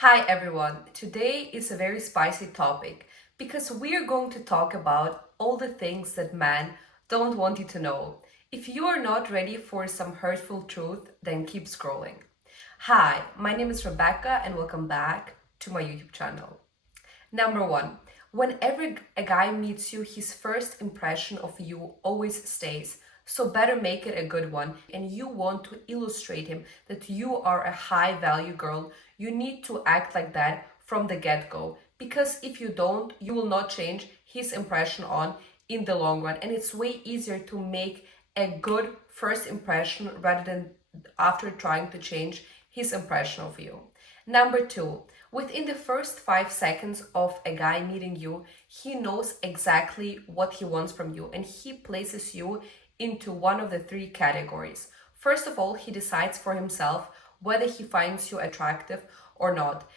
Hi everyone, today is a very spicy topic because we are going to talk about all the things that men don't want you to know. If you are not ready for some hurtful truth, then keep scrolling. Hi, my name is Rebecca and welcome back to my YouTube channel. Number one, whenever a guy meets you, his first impression of you always stays. So better make it a good one. And you want to illustrate him that you are a high value girl. You need to act like that from the get-go. Because if you don't, you will not change his impression on in the long run. And it's way easier to make a good first impression rather than after trying to change his impression of you. Number two, within the first 5 seconds of a guy meeting you, he knows exactly what he wants from you and he places you into one of the three categories. First of all, he decides for himself whether he finds you attractive or not.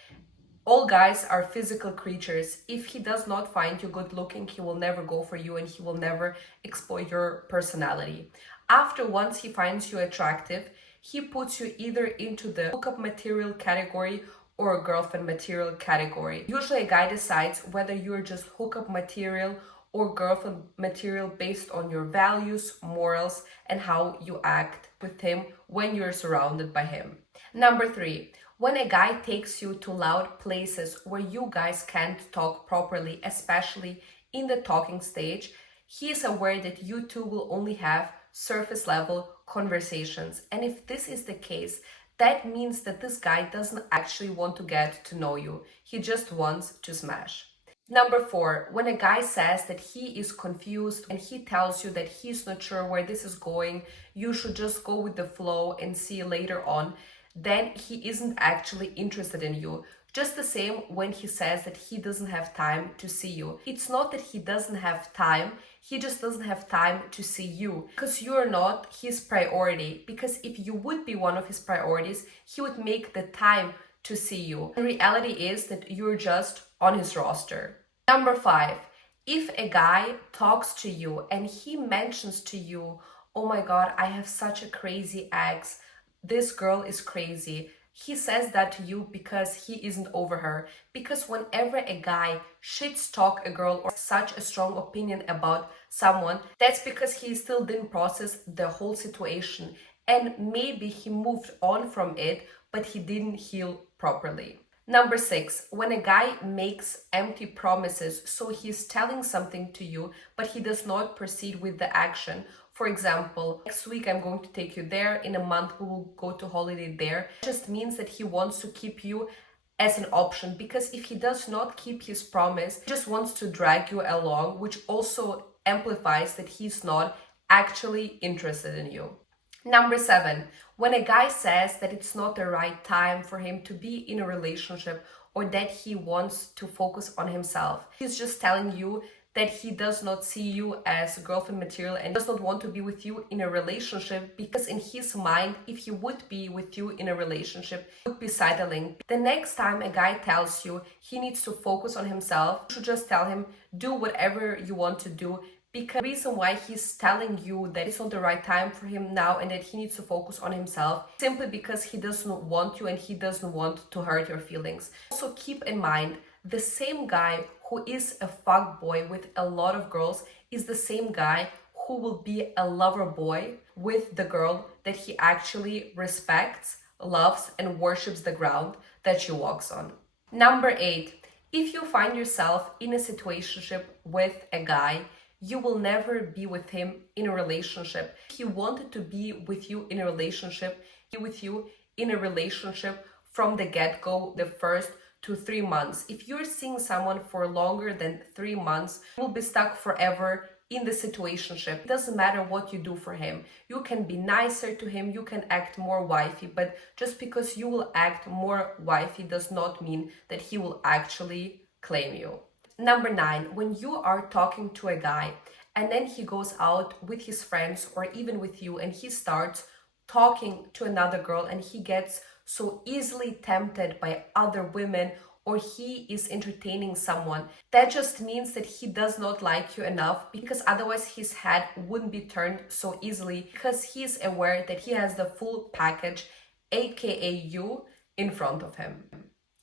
All guys are physical creatures. If he does not find you good looking, he will never go for you and he will never exploit your personality. After once he finds you attractive, he puts you either into the hookup material category or a girlfriend material category. Usually a guy decides whether you're just hookup material or girlfriend material based on your values, morals, and how you act with him when you're surrounded by him. Number three, when a guy takes you to loud places where you guys can't talk properly, especially in the talking stage, he is aware that you two will only have surface level conversations. And if this is the case, that means that this guy doesn't actually want to get to know you. He just wants to smash. Number four, when a guy says that he is confused and he tells you that he's not sure where this is going, you should just go with the flow and see later on, then he isn't actually interested in you. Just the same when he says that he doesn't have time to see you. It's not that he doesn't have time, he just doesn't have time to see you because you're not his priority. Because if you would be one of his priorities, he would make the time to see you. The reality is that you're just on his roster. Number five, if a guy talks to you and he mentions to you, oh my God, I have such a crazy ex, this girl is crazy. He says that to you because he isn't over her. Because whenever a guy shits talk a girl or such a strong opinion about someone, that's because he still didn't process the whole situation. And maybe he moved on from it, but he didn't heal properly. Number six, when a guy makes empty promises, so he's telling something to you, but he does not proceed with the action. For example, next week I'm going to take you there, in a month we will go to holiday there. It just means that he wants to keep you as an option, because if he does not keep his promise, he just wants to drag you along, which also amplifies that he's not actually interested in you. Number seven, when a guy says that it's not the right time for him to be in a relationship or that he wants to focus on himself, he's just telling you that he does not see you as girlfriend material and does not want to be with you in a relationship, because in his mind, if he would be with you in a relationship, it would be sidling. The next time a guy tells you he needs to focus on himself, you should just tell him, do whatever you want to do, because the reason why he's telling you that it's not the right time for him now and that he needs to focus on himself, simply because he doesn't want you and he doesn't want to hurt your feelings. Also keep in mind, the same guy who is a fuckboy with a lot of girls is the same guy who will be a lover boy with the girl that he actually respects, loves, and worships the ground that she walks on. Number eight, if you find yourself in a situationship with a guy, you will never be with him in a relationship. He wanted to be with you in a relationship, from the get-go, the first 2 3 months. If you're seeing someone for longer than 3 months, you will be stuck forever in the situationship. It doesn't matter what you do for him. You can be nicer to him, you can act more wifey, but just because you will act more wifey does not mean that he will actually claim you. Number nine, when you are talking to a guy and then he goes out with his friends or even with you and he starts talking to another girl and he gets so easily tempted by other women, or he is entertaining someone, that just means that he does not like you enough, because otherwise his head wouldn't be turned so easily, because he is aware that he has the full package, aka you, in front of him.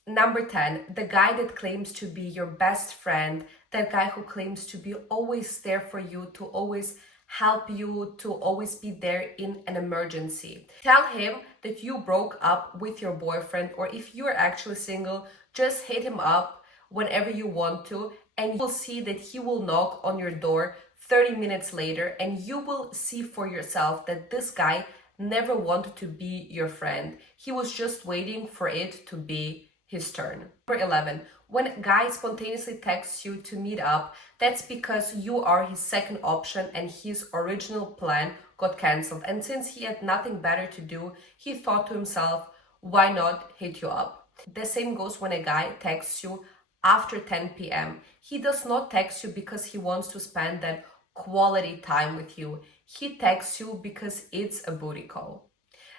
Number 10, the guy that claims to be your best friend, that guy who claims to be always there for you, to always help you, to always be there in an emergency. Tell him that you broke up with your boyfriend, or if you are actually single, just hit him up whenever you want to, and you will see that he will knock on your door 30 minutes later, and you will see for yourself that this guy never wanted to be your friend. He was just waiting for it to be his turn. Number 11, when a guy spontaneously texts you to meet up, that's because you are his second option and his original plan got cancelled. And since he had nothing better to do, he thought to himself, why not hit you up? The same goes when a guy texts you after 10 p.m. He does not text you because he wants to spend that quality time with you. He texts you because it's a booty call.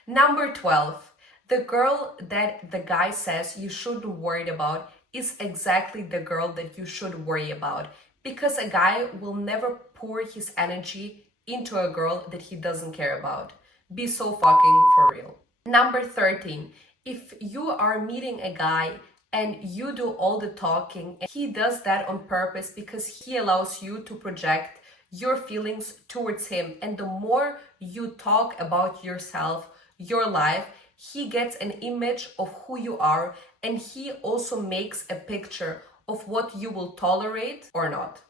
Number 12, the girl that the guy says you shouldn't worry about is exactly the girl that you should worry about, because a guy will never pour his energy into a girl that he doesn't care about. Be so fucking for real. Number 13, if you are meeting a guy and you do all the talking, and he does that on purpose because he allows you to project your feelings towards him, and the more you talk about yourself, your life, he gets an image of who you are, and he also makes a picture of what you will tolerate or not.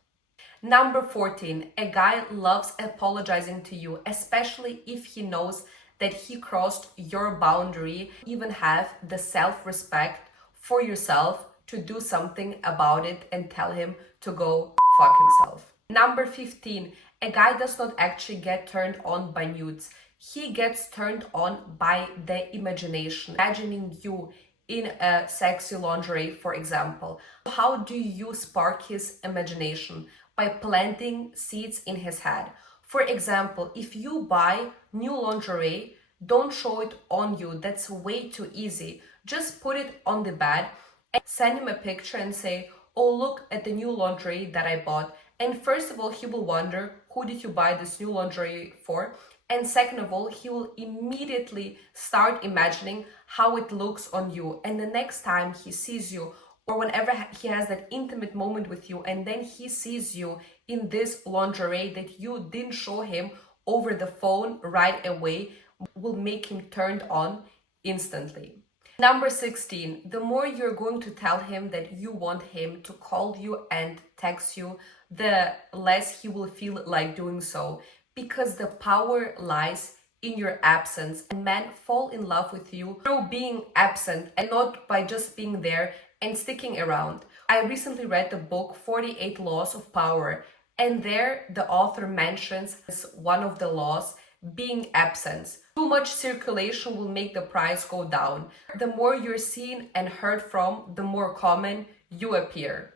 Number 14, a guy loves apologizing to you, especially if he knows that he crossed your boundary. Even have the self-respect for yourself to do something about it and tell him to go fuck himself. Number 15, a guy does not actually get turned on by nudes. He gets turned on by the imagination, imagining you in a sexy lingerie, for example. How do you spark his imagination? By planting seeds in his head. For example, if you buy new lingerie, don't show it on you. That's way too easy. Just put it on the bed and send him a picture and say, oh, look at the new lingerie that I bought. And first of all, he will wonder, who did you buy this new lingerie for? And second of all, he will immediately start imagining how it looks on you. And the next time he sees you, or whenever he has that intimate moment with you, and then he sees you in this lingerie that you didn't show him over the phone right away, will make him turned on instantly. Number 16, the more you're going to tell him that you want him to call you and text you, the less he will feel like doing so, because the power lies in your absence, and men fall in love with you through being absent and not by just being there and sticking around. I recently read the book 48 Laws of Power, and there the author mentions as one of the laws being absence. Too much circulation will make the price go down. The more you're seen and heard from, the more common you appear.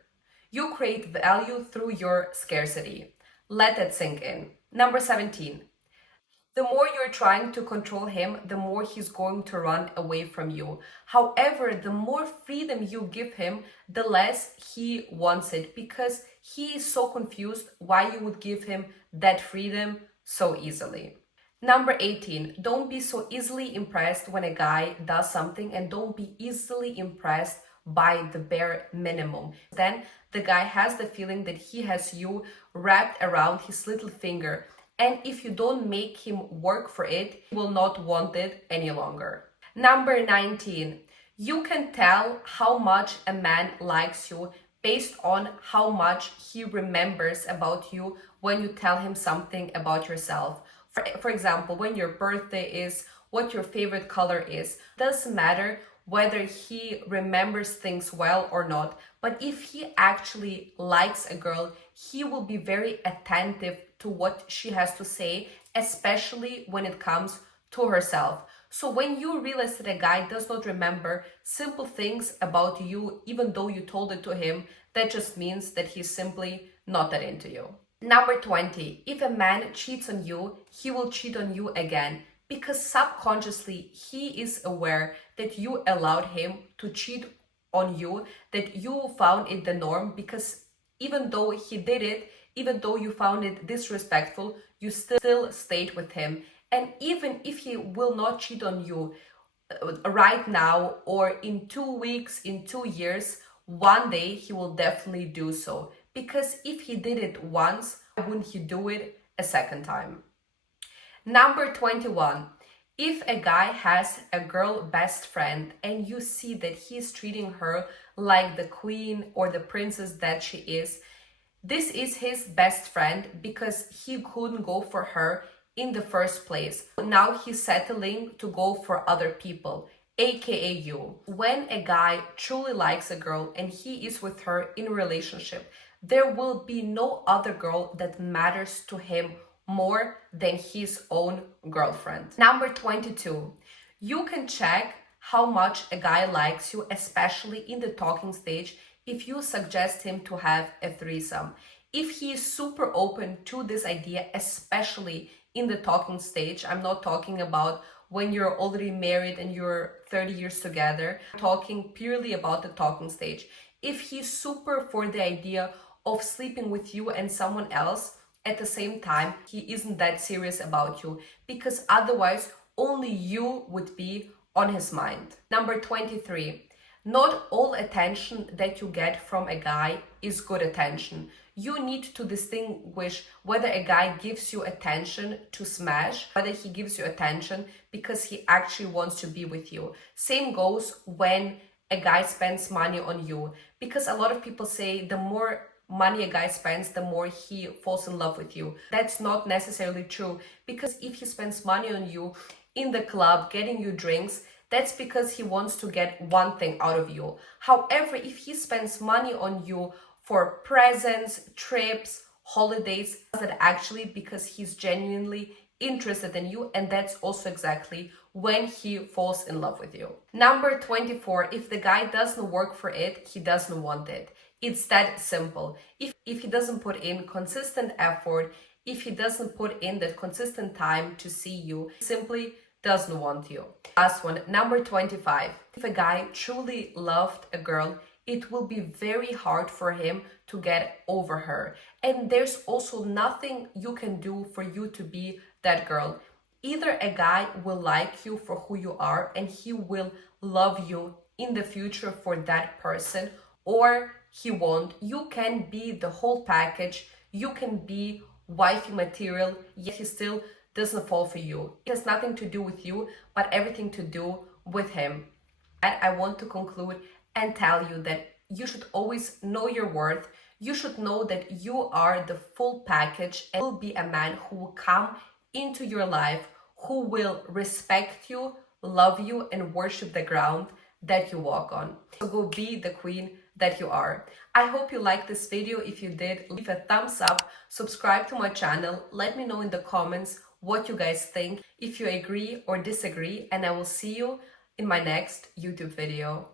You create value through your scarcity. Let that sink in. Number 17. The more you're trying to control him, the more he's going to run away from you. However, the more freedom you give him, the less he wants it, because he is so confused why you would give him that freedom so easily. Number 18, don't be so easily impressed when a guy does something, and don't be easily impressed by the bare minimum. Then the guy has the feeling that he has you wrapped around his little finger. And if you don't make him work for it, he will not want it any longer. Number 19, you can tell how much a man likes you based on how much he remembers about you when you tell him something about yourself. For example, when your birthday is, what your favorite color is. Doesn't matter whether he remembers things well or not, but if he actually likes a girl, he will be very attentive to what she has to say, especially when it comes to herself. So when you realize that a guy does not remember simple things about you, even though you told it to him, that just means that he's simply not that into you. Number 20, if a man cheats on you, he will cheat on you again, because subconsciously he is aware that you allowed him to cheat on you, that you found it the norm, because even though he did it, even though you found it disrespectful, you still stayed with him. And even if he will not cheat on you, right now or in 2 weeks, in 2 years, one day he will definitely do so. Because if he did it once, why wouldn't he do it a second time? Number 21. If a guy has a girl best friend and you see that he's treating her like the queen or the princess that she is, this is his best friend because he couldn't go for her in the first place. Now he's settling to go for other people, aka you. When a guy truly likes a girl and he is with her in a relationship, there will be no other girl that matters to him more than his own girlfriend. Number 22. You can check how much a guy likes you, especially in the talking stage, if you suggest him to have a threesome. If he is super open to this idea, especially in the talking stage, I'm not talking about when you're already married and you're 30 years together, I'm talking purely about the talking stage. If he's super for the idea of sleeping with you and someone else at the same time, he isn't that serious about you, because otherwise only you would be on his mind. Number 23. Not all attention that you get from a guy is good attention. You need to distinguish whether a guy gives you attention to smash, whether he gives you attention because he actually wants to be with you. Same goes when a guy spends money on you, because a lot of people say the more money a guy spends, the more he falls in love with you. That's not necessarily true, because if he spends money on you in the club, getting you drinks, that's because he wants to get one thing out of you. However, if he spends money on you for presents, trips, holidays, that actually because he's genuinely interested in you, and that's also exactly when he falls in love with you. Number 24, if the guy doesn't work for it, he doesn't want it. It's that simple. If he doesn't put in consistent effort, if he doesn't put in that consistent time to see you, he simply doesn't want you. Last one, number 25. If a guy truly loved a girl, it will be very hard for him to get over her. And there's also nothing you can do for you to be that girl. Either a guy will like you for who you are and he will love you in the future for that person, or he won't. You can be the whole package. You can be wifey material, yet he still doesn't fall for you. It has nothing to do with you, but everything to do with him. And I want to conclude and tell you that you should always know your worth. You should know that you are the full package and will be a man who will come into your life, who will respect you, love you, and worship the ground that you walk on. So go be the queen that you are. I hope you liked this video. If you did, leave a thumbs up, subscribe to my channel, let me know in the comments what you guys think, if you agree or disagree, and I will see you in my next YouTube video.